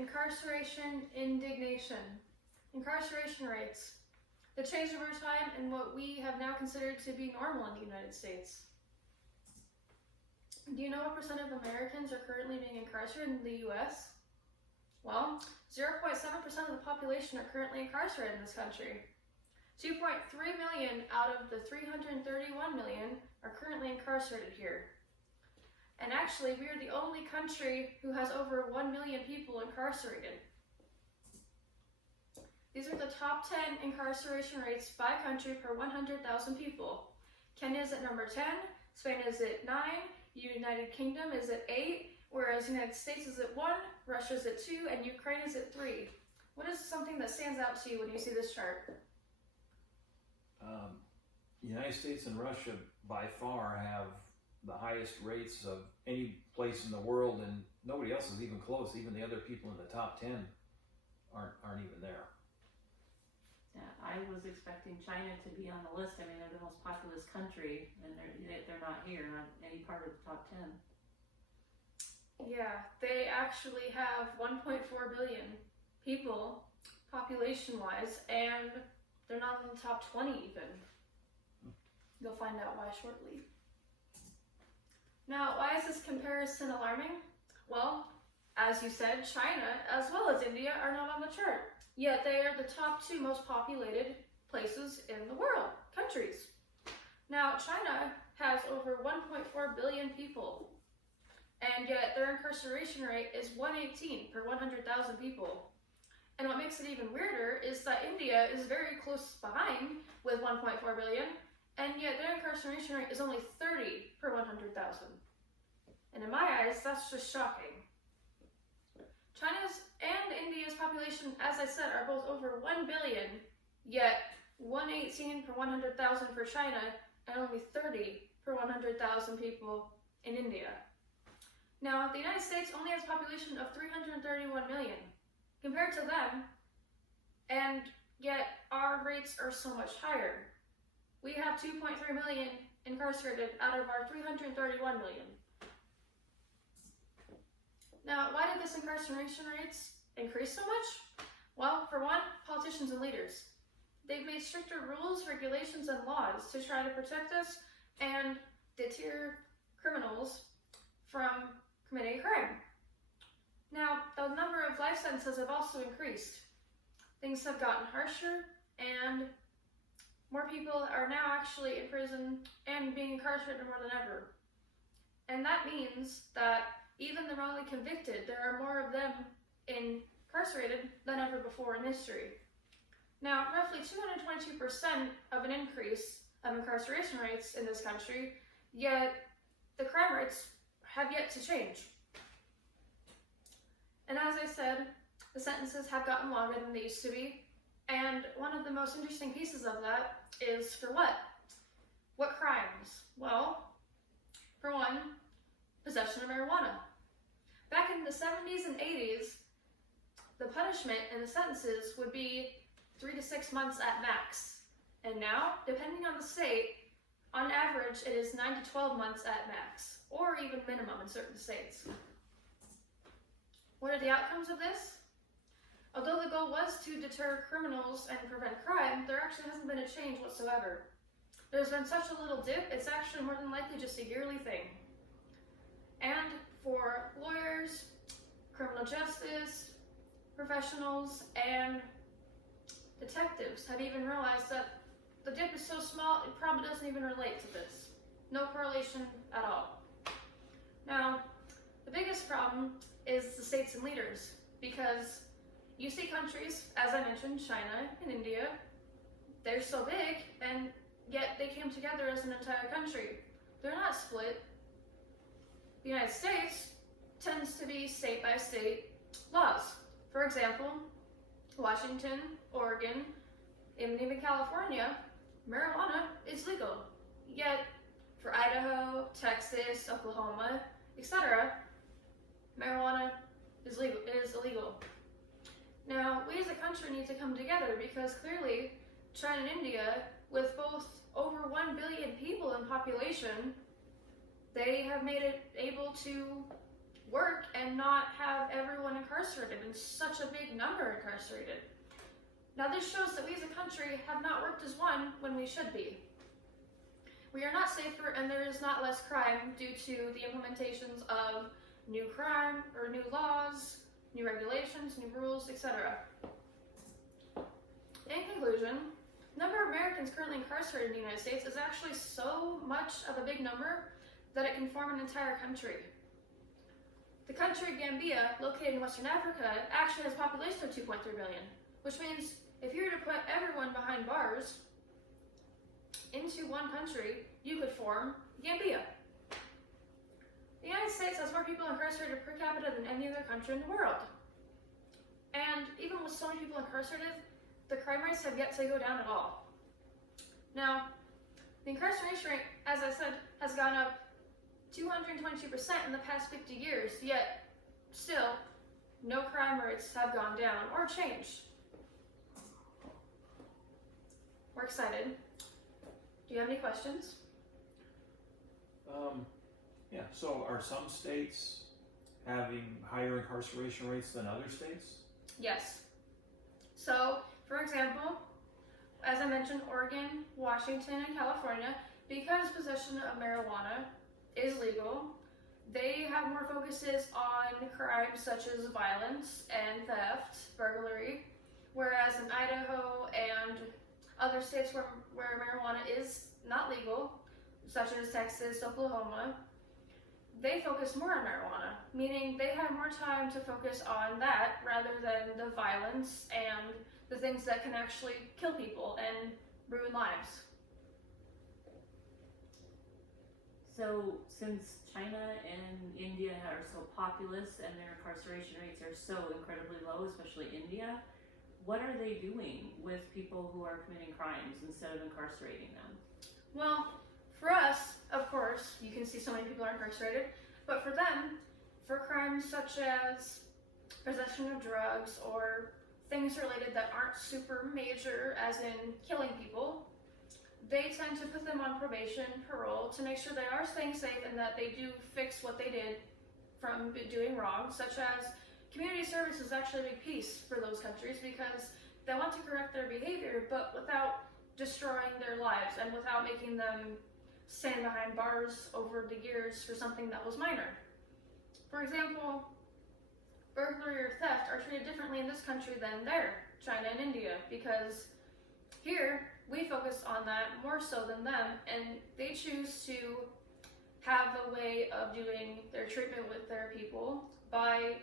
Incarceration Indignation. Incarceration rates. The change over time and what we have now considered to be normal in the United States. Do you know what percent of Americans are currently being incarcerated in the US? Well, 0.7% of the population are currently incarcerated in this country. 2.3 million out of the 331 million are currently incarcerated here. And actually, we are the only country who has over 1 million people incarcerated. These are the top 10 incarceration rates by country per 100,000 people. Kenya is at number 10, Spain is at 9, United Kingdom is at 8, whereas the United States is at 1, Russia is at 2, and Ukraine is at 3. What is something that stands out to you when you see this chart? The United States and Russia by far have the highest rates of any place in the world, and nobody else is even close. Even the other people in the top 10 aren't even there. Yeah, I was expecting China to be on the list. I mean, they're the most populous country, and they're not here, not any part of the top 10. Yeah, they actually have 1.4 billion people, population-wise, and they're not in the top 20 even. You'll find out why shortly. Now, why is this comparison alarming? Well, as you said, China, as well as India, are not on the chart. Yet they are the top 2 most populated places in the world, countries. Now, China has over 1.4 billion people, and yet their incarceration rate is 118 per 100,000 people. And what makes it even weirder is that India is very close behind with 1.4 billion, and yet their incarceration rate is only 30 per 100,000. And in my eyes, that's just shocking. China's and India's population, as I said, are both over 1 billion, yet 118 per 100,000 for China and only 30 per 100,000 people in India. Now, the United States only has a population of 331 million compared to them, and yet our rates are so much higher. We have 2.3 million incarcerated out of our 331 million. Now, why did this incarceration rates increase so much? Well, for one, politicians and leaders. They've made stricter rules, regulations, and laws to try to protect us and deter criminals from committing a crime. Now, the number of life sentences have also increased. Things have gotten harsher, and more people are now actually in prison and being incarcerated more than ever. And that means that even the wrongly convicted, there are more of them incarcerated than ever before in history. Now, roughly 222% of an increase of incarceration rates in this country, yet the crime rates have yet to change. And as I said, the sentences have gotten longer than they used to be, and one of the most interesting pieces of that is for what? What crimes? Well, for one, possession of marijuana. Back in the 70s and 80s, the punishment and the sentences would be 3 to 6 months at max. And now, depending on the state, on average it is 9 to 12 months at max, or even minimum in certain states. What are the outcomes of this? Although the goal was to deter criminals and prevent crime, there actually hasn't been a change whatsoever. There's been such a little dip, it's actually more than likely just a yearly thing. And for lawyers, criminal justice, professionals, and detectives have even realized that the dip is so small it probably doesn't even relate to this. No correlation at all. Now, the biggest problem is the states and leaders, because you see countries, as I mentioned, China and India, they're so big, and yet they came together as an entire country. They're not split. The United States tends to be state by state laws. For example, Washington, Oregon, and even California, marijuana is legal. Yet, for Idaho, Texas, Oklahoma, etc., marijuana is illegal. Now, we as a country need to come together because clearly China and India, with both over 1 billion people in population, they have made it able to work and not have everyone incarcerated and such a big number incarcerated. Now this shows that we as a country have not worked as one when we should be. We are not safer and there is not less crime due to the implementations of new crime or new laws, new regulations, new rules, etc. In conclusion, the number of Americans currently incarcerated in the United States is actually so much of a big number that it can form an entire country. The country Gambia, located in Western Africa, actually has a population of 2.3 billion, which means if you were to put everyone behind bars into one country, you could form Gambia. The United States has more people incarcerated per capita than any other country in the world. And even with so many people incarcerated, the crime rates have yet to go down at all. Now, the incarceration rate, as I said, has gone up 222% in the past 50 years, yet still, no crime rates have gone down or changed. We're excited. Do you have any questions? Yeah, so are some states having higher incarceration rates than other states? Yes. So, for example, as I mentioned, Oregon, Washington, and California, because possession of marijuana is legal, they have more focuses on crimes such as violence and theft, burglary, whereas in Idaho and other states where marijuana is not legal, such as Texas, Oklahoma, they focus more on marijuana, meaning they have more time to focus on that rather than the violence and the things that can actually kill people and ruin lives. So since China and India are so populous and their incarceration rates are so incredibly low, especially India, what are they doing with people who are committing crimes instead of incarcerating them? Well, for us, of course, you can see so many people are incarcerated, but for them, for crimes such as possession of drugs or things related that aren't super major, as in killing people, they tend to put them on probation, parole, to make sure they are staying safe and that they do fix what they did from doing wrong, such as community service is actually a big piece for those countries because they want to correct their behavior, but without destroying their lives and without making them stand behind bars over the years for something that was minor. For example, burglary or theft are treated differently in this country than there, China and India, because here we focus on that more so than them, and they choose to have a way of doing their treatment with their people by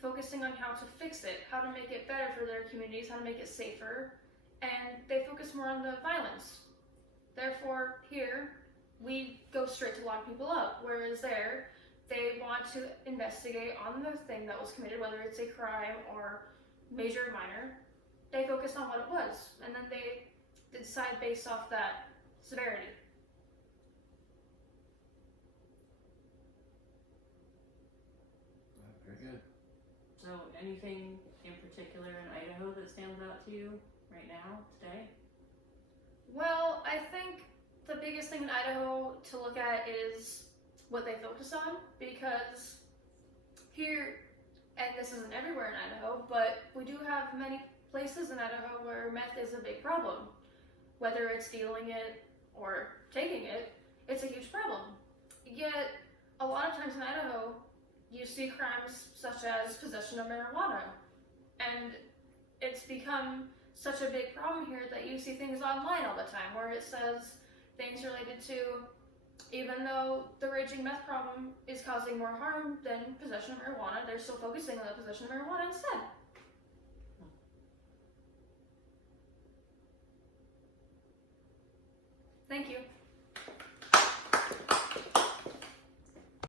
focusing on how to fix it, how to make it better for their communities, how to make it safer, and they focus more on the violence. Therefore, here, we go straight to lock people up, whereas there, they want to investigate on the thing that was committed, whether it's a crime or major or minor. They focus on what it was, and then they decide based off that severity. Very good. So anything in particular in Idaho that stands out to you right now, today? Well, I think the biggest thing in Idaho to look at is what they focus on, because here, and this isn't everywhere in Idaho, but we do have many places in Idaho where meth is a big problem. Whether it's dealing it or taking it, it's a huge problem. Yet, a lot of times in Idaho, you see crimes such as possession of marijuana, and it's become such a big problem here that you see things online all the time where it says things related to, even though the raging meth problem is causing more harm than possession of marijuana, they're still focusing on the possession of marijuana instead. Thank you.